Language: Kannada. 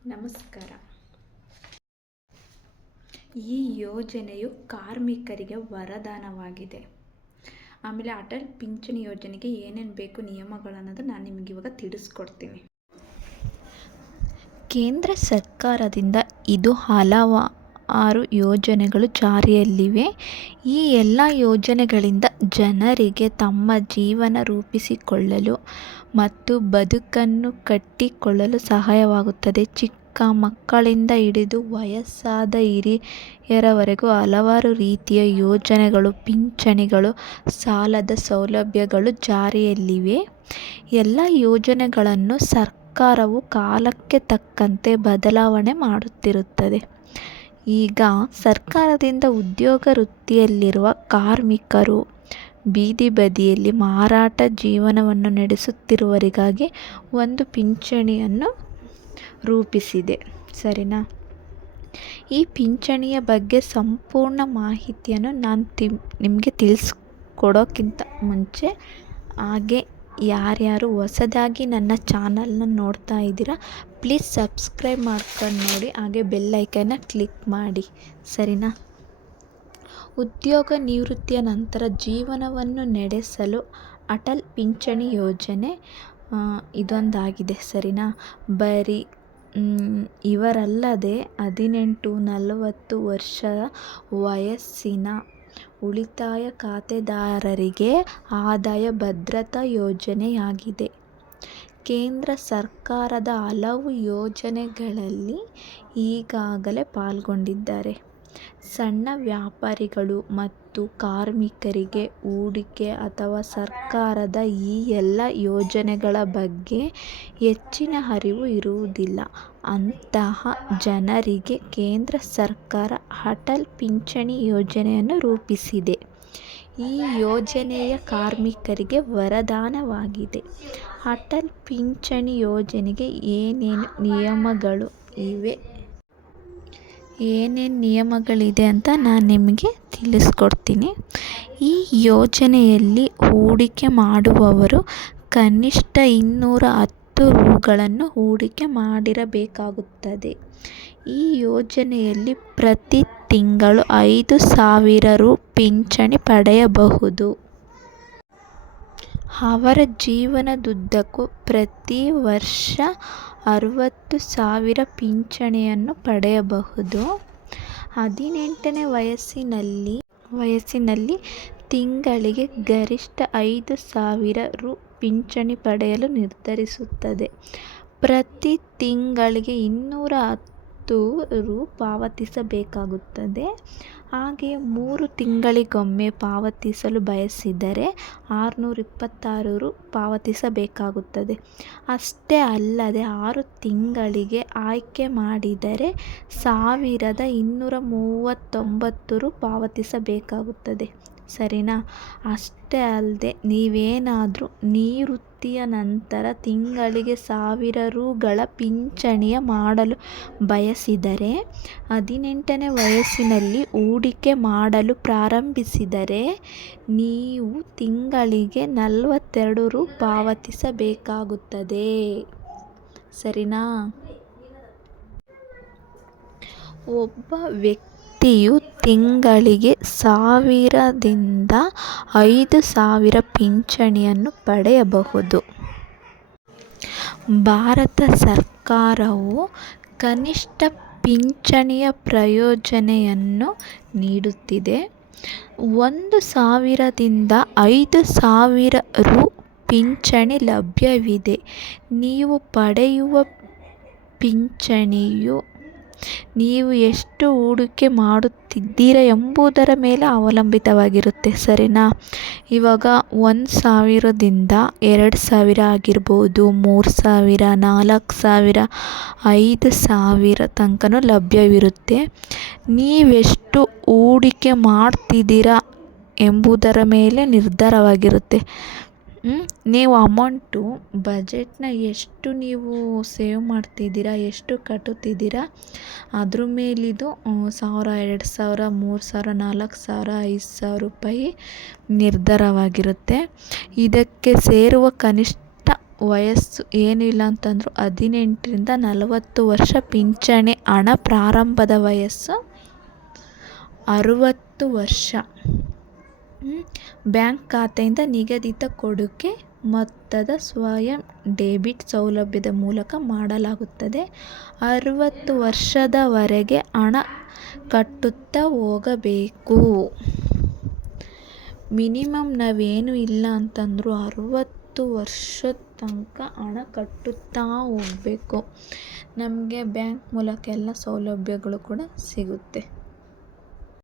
ನಮಸ್ಕಾರ. ಈ ಯೋಜನೆಯು ಕಾರ್ಮಿಕರಿಗೆ ವರದಾನವಾಗಿದೆ. ಆಮೇಲೆ ಅಟಲ್ ಪಿಂಚಣಿ ಯೋಜನೆಗೆ ಏನೇನು ಬೇಕು ನಿಯಮಗಳನ್ನೋದು ನಾನು ನಿಮಗೆ ಇವಾಗ ತಿಳಿಸ್ಕೊಡ್ತೀನಿ. ಕೇಂದ್ರ ಸರ್ಕಾರದಿಂದ ಇದು ಹಲವಾರು ಯೋಜನೆಗಳು ಜಾರಿಯಲ್ಲಿವೆ. ಈ ಎಲ್ಲ ಯೋಜನೆಗಳಿಂದ ಜನರಿಗೆ ತಮ್ಮ ಜೀವನ ರೂಪಿಸಿಕೊಳ್ಳಲು ಮತ್ತು ಬದುಕನ್ನು ಕಟ್ಟಿಕೊಳ್ಳಲು ಸಹಾಯವಾಗುತ್ತದೆ. ಚಿಕ್ಕ ಮಕ್ಕಳಿಂದ ಹಿಡಿದು ವಯಸ್ಸಾದ ಹಿರಿಯರವರೆಗೂ ಹಲವಾರು ರೀತಿಯ ಯೋಜನೆಗಳು, ಪಿಂಚಣಿಗಳು, ಸಾಲದ ಸೌಲಭ್ಯಗಳು ಜಾರಿಯಲ್ಲಿವೆ. ಎಲ್ಲ ಯೋಜನೆಗಳನ್ನು ಸರ್ಕಾರವು ಕಾಲಕ್ಕೆ ತಕ್ಕಂತೆ ಬದಲಾವಣೆ ಮಾಡುತ್ತಿರುತ್ತದೆ. ಈಗ ಸರ್ಕಾರದಿಂದ ಉದ್ಯೋಗ ವೃತ್ತಿಯಲ್ಲಿರುವ ಕಾರ್ಮಿಕರು, ಬೀದಿ ಬದಿಯಲ್ಲಿ ಮಾರಾಟ ಜೀವನವನ್ನು ನಡೆಸುತ್ತಿರುವವರಿಗಾಗಿ ಒಂದು ಪಿಂಚಣಿಯನ್ನು ರೂಪಿಸಿದೆ. ಸರಿನಾ? ಈ ಪಿಂಚಣಿಯ ಬಗ್ಗೆ ಸಂಪೂರ್ಣ ಮಾಹಿತಿಯನ್ನು ನಾನು ನಿಮಗೆ ತಿಳಿಸ್ಕೊಡೋಕ್ಕಿಂತ ಮುಂಚೆ, ಹಾಗೆ ಯಾರ್ಯಾರು ಹೊಸದಾಗಿ ನನ್ನ ಚಾನಲ್ನ ನೋಡ್ತಾ ಇದ್ದೀರಾ, ಪ್ಲೀಸ್ ಸಬ್ಸ್ಕ್ರೈಬ್ ಮಾಡ್ಕೊಂಡು ನೋಡಿ, ಹಾಗೆ ಬೆಲ್ ಐಕನ್ನ ಕ್ಲಿಕ್ ಮಾಡಿ. ಸರಿನಾ? ಉದ್ಯೋಗ ನಿವೃತ್ತಿಯ ನಂತರ ಜೀವನವನ್ನು ನಡೆಸಲು ಅಟಲ್ ಪಿಂಚಣಿ ಯೋಜನೆ ಇದೊಂದಾಗಿದೆ. ಸರಿನಾ? ಬರೀ ಇವರಲ್ಲದೆ 18-40 ವರ್ಷ ವಯಸ್ಸಿನ ಉಳಿತಾಯ ಖಾತೆದಾರರಿಗೆ ಆದಾಯ ಭದ್ರತಾ ಯೋಜನೆಯಾಗಿದೆ. ಕೇಂದ್ರ ಸರ್ಕಾರದ ಹಲವು ಯೋಜನೆಗಳಲ್ಲಿ ಈಗಾಗಲೇ ಪಾಲ್ಗೊಂಡಿದ್ದಾರೆ. ಸಣ್ಣ ವ್ಯಾಪಾರಿಗಳು ಮತ್ತು ಕಾರ್ಮಿಕರಿಗೆ ಹೂಡಿಕೆ ಅಥವಾ ಸರ್ಕಾರದ ಈ ಎಲ್ಲ ಯೋಜನೆಗಳ ಬಗ್ಗೆ ಹೆಚ್ಚಿನ ಅರಿವು ಇರುವುದಿಲ್ಲ. ಅಂತಹ ಜನರಿಗೆ ಕೇಂದ್ರ ಸರ್ಕಾರ ಅಟಲ್ ಪಿಂಚಣಿ ಯೋಜನೆಯನ್ನು ರೂಪಿಸಿದೆ. ಈ ಯೋಜನೆಯ ಕಾರ್ಮಿಕರಿಗೆ ವರದಾನವಾಗಿದೆ. ಅಟಲ್ ಪಿಂಚಣಿ ಯೋಜನೆಗೆ ಏನೇನು ನಿಯಮಗಳಿದೆ ಅಂತ ನಾನು ನಿಮಗೆ ತಿಳಿಸ್ಕೊಡ್ತೀನಿ. ಈ ಯೋಜನೆಯಲ್ಲಿ ಹೂಡಿಕೆ ಮಾಡುವವರು ಕನಿಷ್ಠ 210 ರುಗಳನ್ನು ಹೂಡಿಕೆ ಮಾಡಿರಬೇಕಾಗುತ್ತದೆ. ಈ ಯೋಜನೆಯಲ್ಲಿ ಪ್ರತಿ ತಿಂಗಳು 5,000 ರು ಪಿಂಚಣಿ ಪಡೆಯಬಹುದು. ಅವರ ಜೀವನದುದ್ದಕ್ಕೂ ಪ್ರತಿ ವರ್ಷ 60,000 ಪಿಂಚಣಿಯನ್ನು ಪಡೆಯಬಹುದು. 18ನೇ ವಯಸ್ಸಿನಲ್ಲಿ ತಿಂಗಳಿಗೆ ಗರಿಷ್ಠ 5,000 ರು ಪಿಂಚಣಿ ಪಡೆಯಲು ನಿರ್ಧರಿಸುತ್ತದೆ. ಪ್ರತಿ ತಿಂಗಳಿಗೆ 210 ರು ಪಾವತಿಸಬೇಕಾಗುತ್ತದೆ. ಹಾಗೆಯೇ 3 ತಿಂಗಳಿಗೊಮ್ಮೆ ಪಾವತಿಸಲು ಬಯಸಿದರೆ 626 ರು ಪಾವತಿಸಬೇಕಾಗುತ್ತದೆ. ಅಷ್ಟೇ ಅಲ್ಲದೆ 6 ತಿಂಗಳಿಗೆ ಆಯ್ಕೆ ಮಾಡಿದರೆ 1,239 ರು ಪಾವತಿಸಬೇಕಾಗುತ್ತದೆ. ಸರಿನಾ? ಅಷ್ಟೇ ಅಲ್ಲದೆ ನೀವೇನಾದರೂ ನಿವೃತ್ತಿಯ ನಂತರ ತಿಂಗಳಿಗೆ 1,000 ರುಗಳ ಪಿಂಚಣಿಯ ಮಾಡಲು ಬಯಸಿದರೆ, 18ನೇ ವಯಸ್ಸಿನಲ್ಲಿ ಹೂಡಿಕೆ ಮಾಡಲು ಪ್ರಾರಂಭಿಸಿದರೆ ನೀವು ತಿಂಗಳಿಗೆ 42 ರು ಪಾವತಿಸಬೇಕಾಗುತ್ತದೆ. ಸರಿನಾ? ಒಬ್ಬ ವ್ಯಕ್ತಿಯು ತಿಂಗಳಿಗೆ 1,000ದಿಂದ 5,000 ಪಿಂಚಣಿಯನ್ನು ಪಡೆಯಬಹುದು. ಭಾರತ ಸರ್ಕಾರವು ಕನಿಷ್ಠ ಪಿಂಚಣಿಯ ಯೋಜನೆಯನ್ನು ನೀಡುತ್ತಿದೆ. 1,000ದಿಂದ 5,000 ರು ಪಿಂಚಣಿ ಲಭ್ಯವಿದೆ. ನೀವು ಪಡೆಯುವ ಪಿಂಚಣಿಯು ನೀವು ಎಷ್ಟು ಹೂಡಿಕೆ ಮಾಡುತ್ತಿದ್ದೀರಾ ಎಂಬುದರ ಮೇಲೆ ಅವಲಂಬಿತವಾಗಿರುತ್ತೆ. ಸರಿನಾ? ಇವಾಗ 1,000ದಿಂದ 2,000 ಆಗಿರ್ಬೋದು, 3,000, 4,000, 5,000 ತನಕನೂ ಲಭ್ಯವಿರುತ್ತೆ. ನೀವೆಷ್ಟು ಹೂಡಿಕೆ ಮಾಡ್ತಿದ್ದೀರಾ ಎಂಬುದರ ಮೇಲೆ ನಿರ್ಧಾರವಾಗಿರುತ್ತೆ. ನೀವು ಅಮೌಂಟು ಬಜೆಟ್ನ ಎಷ್ಟು ನೀವು ಸೇವ್ ಮಾಡ್ತಿದ್ದೀರಾ, ಎಷ್ಟು ಕಟ್ಟುತ್ತಿದ್ದೀರಾ ಅದ್ರ ಮೇಲಿದು 1,000, 2,000, 3,000, 4,000, 5,000 ರೂಪಾಯಿ ನಿರ್ಧಾರವಾಗಿರುತ್ತೆ. ಇದಕ್ಕೆ ಸೇರುವ ಕನಿಷ್ಠ ವಯಸ್ಸು ಏನಿಲ್ಲ ಅಂತಂದರೂ 18ರಿಂದ 40 ವರ್ಷ ಪಿಂಚಣಿ ಹಣ ಪ್ರಾರಂಭದ ವಯಸ್ಸು 60 ವರ್ಷ. ಬ್ಯಾಂಕ್ ಖಾತೆಯಿಂದ ನಿಗದಿತ ಕೊಡುಗೆ ಮೊತ್ತದ ಸ್ವಯಂ ಡೆಬಿಟ್ ಸೌಲಭ್ಯದ ಮೂಲಕ ಮಾಡಲಾಗುತ್ತದೆ. 60 ವರ್ಷದವರೆಗೆ ಹಣ ಕಟ್ಟುತ್ತಾ ಹೋಗಬೇಕು. ಮಿನಿಮಮ್ ನಾವೇನು ಇಲ್ಲ ಅಂತಂದರೂ 60 ವರ್ಷದ ತನಕ ಹಣ ಕಟ್ಟುತ್ತಾ ಹೋಗಬೇಕು. ನಮಗೆ ಬ್ಯಾಂಕ್ ಮೂಲಕ ಎಲ್ಲ ಸೌಲಭ್ಯಗಳು ಕೂಡ ಸಿಗುತ್ತೆ.